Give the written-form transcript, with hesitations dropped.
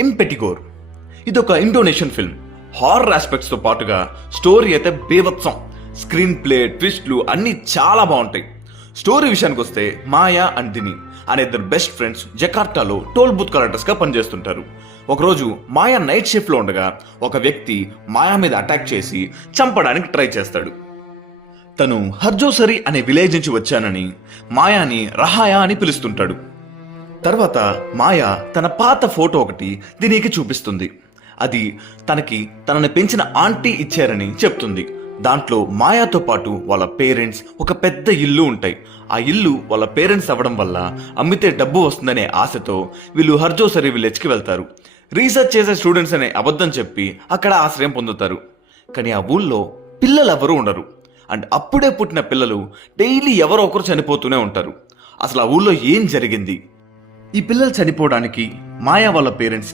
ఇంపెటిగోర్. ఇదొక Indonesian film. Horror aspects తో పాటుగా స్టోరీ అయితే బేవత్సం. స్క్రీన్ ప్లే, ట్విస్ట్లు అన్నీ చాలా బాగుంటాయి. స్టోరీ విషయానికి వస్తే మాయా అండ్ దిని అనే ఇద్దరు బెస్ట్ ఫ్రెండ్స్ జకార్టాలో టోల్ బూత్ కలెక్టర్స్ గా పనిచేస్తుంటారు. ఒకరోజు మాయా నైట్ షిఫ్ట్ లో ఉండగా ఒక వ్యక్తి మాయా మీద అటాక్ చేసి చంపడానికి ట్రై చేస్తాడు. తను హర్జోసరి అనే విలేజ్ నుంచి వచ్చానని మాయాని రహాయా అని పిలుస్తుంటాడు. తర్వాత మాయా తన పాత ఫోటో ఒకటి దినికి చూపిస్తుంది. అది తనని పెంచిన ఆంటీ ఇచ్చారని చెప్తుంది. దాంట్లో మాయాతో పాటు వాళ్ళ పేరెంట్స్, ఒక పెద్ద ఇల్లు ఉంటాయి. ఆ ఇల్లు వాళ్ళ పేరెంట్స్ అవ్వడం వల్ల అమ్మితే డబ్బు వస్తుందనే ఆశతో వీళ్ళు హర్జోసరి విలేజ్కి వెళ్తారు. రీసెర్చ్ చేసే స్టూడెంట్స్ అనే అబద్ధం చెప్పి అక్కడ ఆశ్రయం పొందుతారు. కానీ ఆ ఊళ్ళో పిల్లలు ఎవరు ఉండరు. అండ్ అప్పుడే పుట్టిన పిల్లలు డైలీ ఎవరో ఒకరు చనిపోతూనే ఉంటారు. అసలు ఆ ఊళ్ళో ఏం జరిగింది? ఈ పిల్లలు చనిపోవడానికి మాయా వాళ్ళ పేరెంట్స్